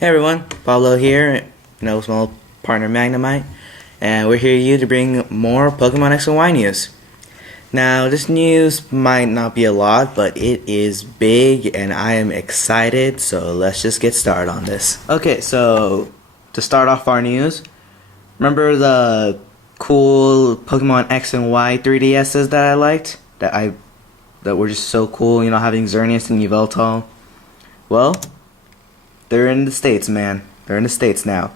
Hey everyone, Pablo here, small partner Magnemite, and we're here to bring more Pokemon X and Y news. Now, this news might not be a lot, but it is big and I am excited, so let's just get started on this. Okay, so to start off our news, remember the cool Pokemon X and Y 3DSs that I liked? That were just so cool, having Xerneas and Yveltal? Well, they're in the States, man. They're in the States now.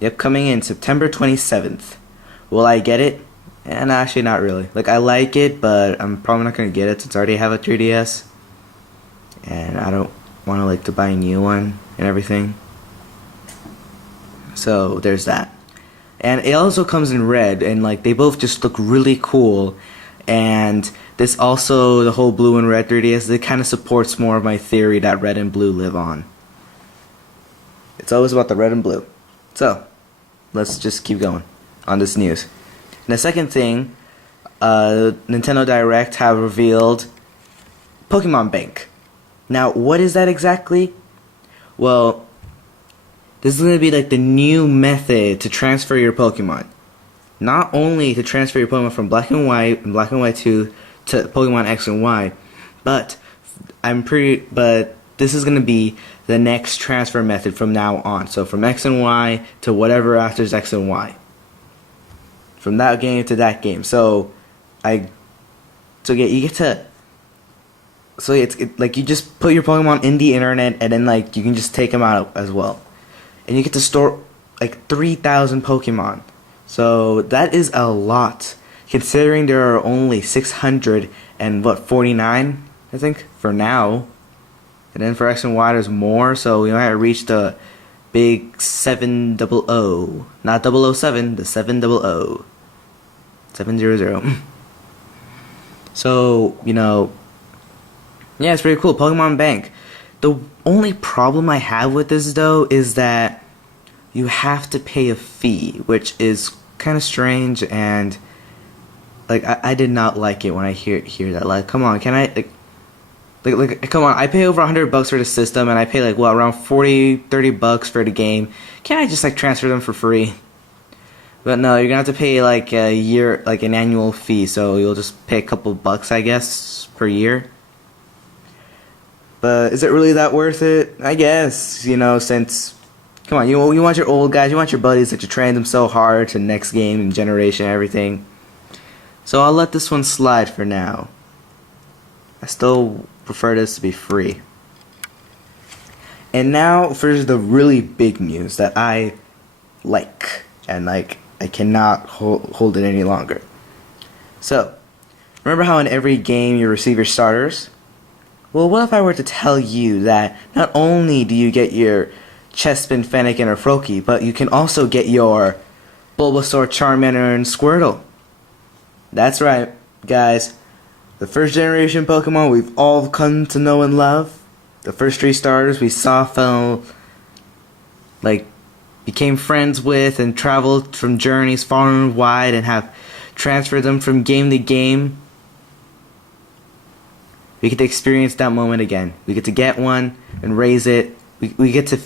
Yep, coming in September 27th. Will I get it? And actually not really. I like it, but I'm probably not going to get it since I already have a 3DS. And I don't want to buy a new one and everything. So, there's that. And it also comes in red, and they both just look really cool. And this also, the whole blue and red 3DS, it kind of supports more of my theory that red and blue live on. It's always about the red and blue. So, let's just keep going on this news. And the second thing, Nintendo Direct have revealed Pokemon Bank. Now, what is that exactly? Well, this is going to be the new method to transfer your Pokemon. Not only to transfer your Pokemon from Black and White and Black and White 2 to Pokemon X and Y, but this is going to be the next transfer method from now on. So from X and Y to whatever after X and Y. From that game to that game. You just put your Pokemon in the internet and then you can just take them out as well. And you get to store 3,000 Pokemon. So that is a lot, considering there are only 649, I think, for now. And then for X and Y, there's more, so we might reach the big 700. Not 007, the 700. 700. So, yeah, it's pretty cool. Pokemon Bank. The only problem I have with this, though, is that you have to pay a fee, which is kind of strange, and, I did not like it when I hear that. Come on, can I, come on, I pay over $100 for the system, and I pay around $40-$30 for the game. Can't I just transfer them for free? But no, you're gonna have to pay a year, an annual fee, so you'll just pay a couple bucks, I guess, per year. But is it really that worth it? I guess, since, come on, you want your old guys, you want your buddies that you trained them so hard to next game and generation and everything. So I'll let this one slide for now. I still prefer this to be free. And now for the really big news that I like, and I cannot hold it any longer. So, remember how in every game you receive your starters? Well, what if I were to tell you that not only do you get your Chespin, Fennekin, or Froakie, but you can also get your Bulbasaur, Charmander, and Squirtle? That's right, guys. The first generation Pokemon we've all come to know and love. The first 3 starters we saw, became friends with and traveled from journeys far and wide and have transferred them from game to game. We get to experience that moment again. We get to get one and raise it. We get to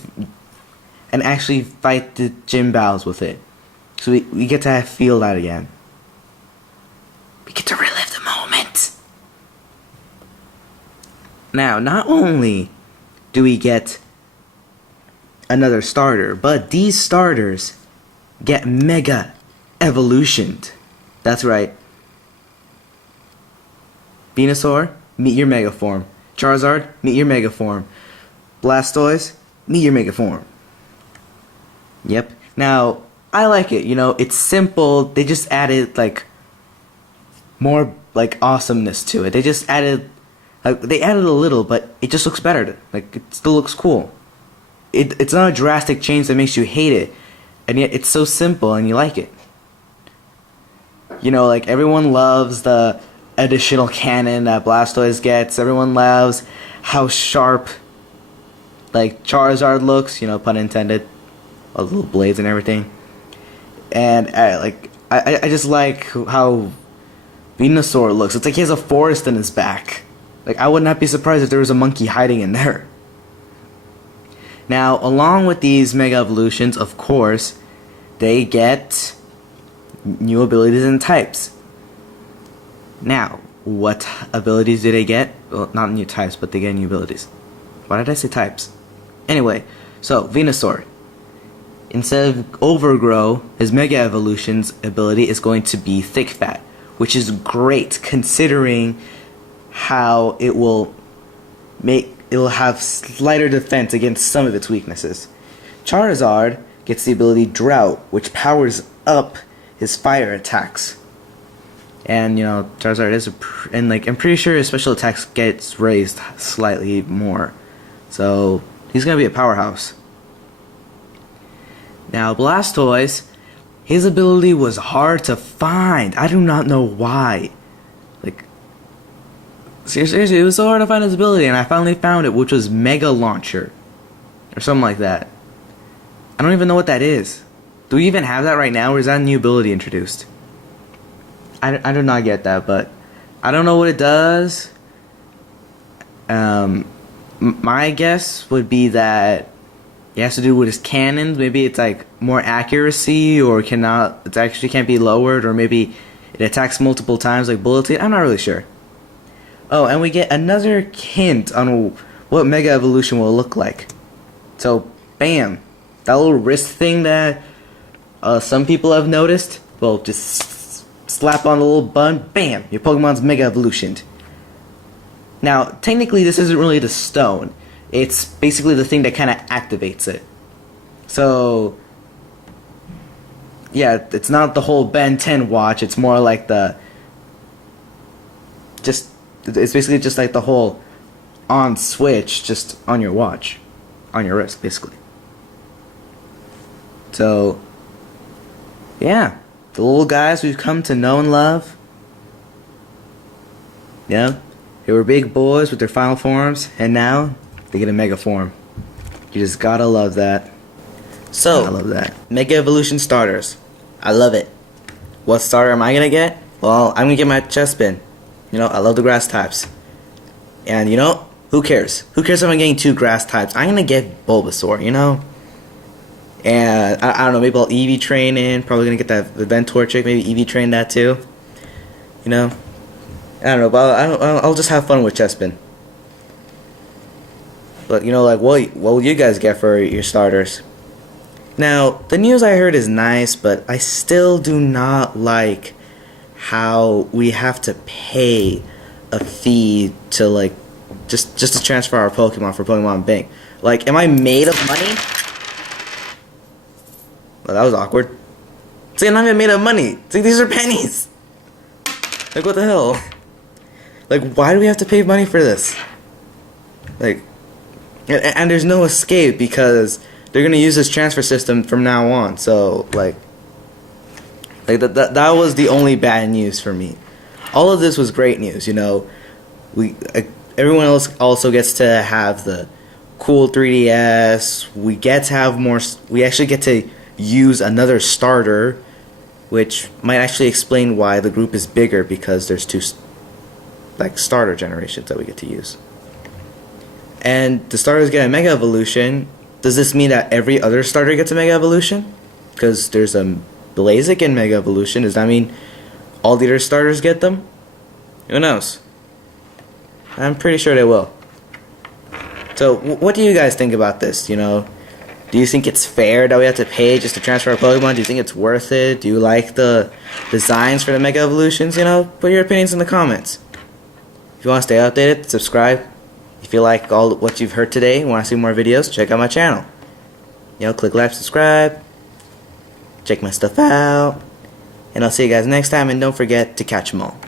and actually fight the gym battles with it. So we get to feel that again. We get to relive the moment. Now, not only do we get another starter, but these starters get mega evolutioned. That's right. Venusaur, meet your mega form. Charizard, meet your mega form. Blastoise, meet your mega form. Yep. Now, I like it. It's simple. They just added more awesomeness to it. They just added they added a little, but it just looks better. It still looks cool. It's not a drastic change that makes you hate it, and yet it's so simple and you like it. Everyone loves the additional cannon that Blastoise gets. Everyone loves how sharp Charizard looks, pun intended. All the little blades and everything. And I just like how Venusaur looks. It's he has a forest in his back. I would not be surprised if there was a monkey hiding in there. Now, along with these Mega Evolutions, of course, they get new abilities and types. Now, what abilities do they get? Well, not new types, but they get new abilities. Why did I say types? Anyway, so Venusaur. Instead of Overgrow, his Mega Evolution's ability is going to be Thick Fat, which is great considering how it will have slighter defense against some of its weaknesses. Charizard gets the ability Drought, which powers up his fire attacks. And Charizard is I'm pretty sure his special attacks gets raised slightly more. So he's gonna be a powerhouse. Now Blastoise, his ability was hard to find. I do not know why. Seriously, it was so hard to find his ability, and I finally found it, which was Mega Launcher. Or something like that. I don't even know what that is. Do we even have that right now, or is that a new ability introduced? I do not get that, but I don't know what it does. My guess would be that it has to do with his cannons. Maybe it's like more accuracy, or it actually can't be lowered, or maybe it attacks multiple times like Bullet. I'm not really sure. Oh, and we get another hint on what Mega Evolution will look like. So, bam, that little wrist thing that some people have noticed. Well, just slap on the little button, bam, your Pokemon's Mega Evolutioned. Now, technically, this isn't really the stone. It's basically the thing that kind of activates it. So, yeah, it's not the whole Ben 10 watch. It's more like it's basically just like the whole on switch, just on your watch, on your wrist, basically. So, yeah, the little guys we've come to know and love. Yeah, they were big boys with their final forms, and now they get a Mega form. You just gotta love that. So, I love that. Mega Evolution starters. I love it. What starter am I gonna get? Well, I'm gonna get my Chespin. I love the grass types. And who cares? Who cares if I'm getting 2 grass types? I'm gonna get Bulbasaur, And I don't know, maybe I'll EV train in. Probably gonna get that Ventor chick, maybe EV train that too. I don't know, but I'll just have fun with Chespin. But what will you guys get for your starters? Now, the news I heard is nice, but I still do not like how we have to pay a fee to just to transfer our Pokemon for Pokemon Bank. Am I made of money? Well, that was awkward. See, I'm not even made of money. See, these are pennies. What the hell? Why do we have to pay money for this? And there's no escape because they're gonna use this transfer system from now on. So that was the only bad news for me. All of this was great news, everyone else also gets to have the cool 3DS. We get to have more. We actually get to use another starter, which might actually explain why the group is bigger, because there's 2 starter generations that we get to use. And the starters get a Mega Evolution. Does this mean that every other starter gets a Mega Evolution? Because there's a Blaziken in Mega Evolution. Does that mean all the other starters get them? Who knows? I'm pretty sure they will. So, what do you guys think about this? Do you think it's fair that we have to pay just to transfer our Pokemon? Do you think it's worth it? Do you like the designs for the Mega Evolutions? Put your opinions in the comments. If you want to stay updated, subscribe. If you like all what you've heard today and want to see more videos, check out my channel. Click like, subscribe. Check my stuff out. And I'll see you guys next time, and don't forget to catch 'em all.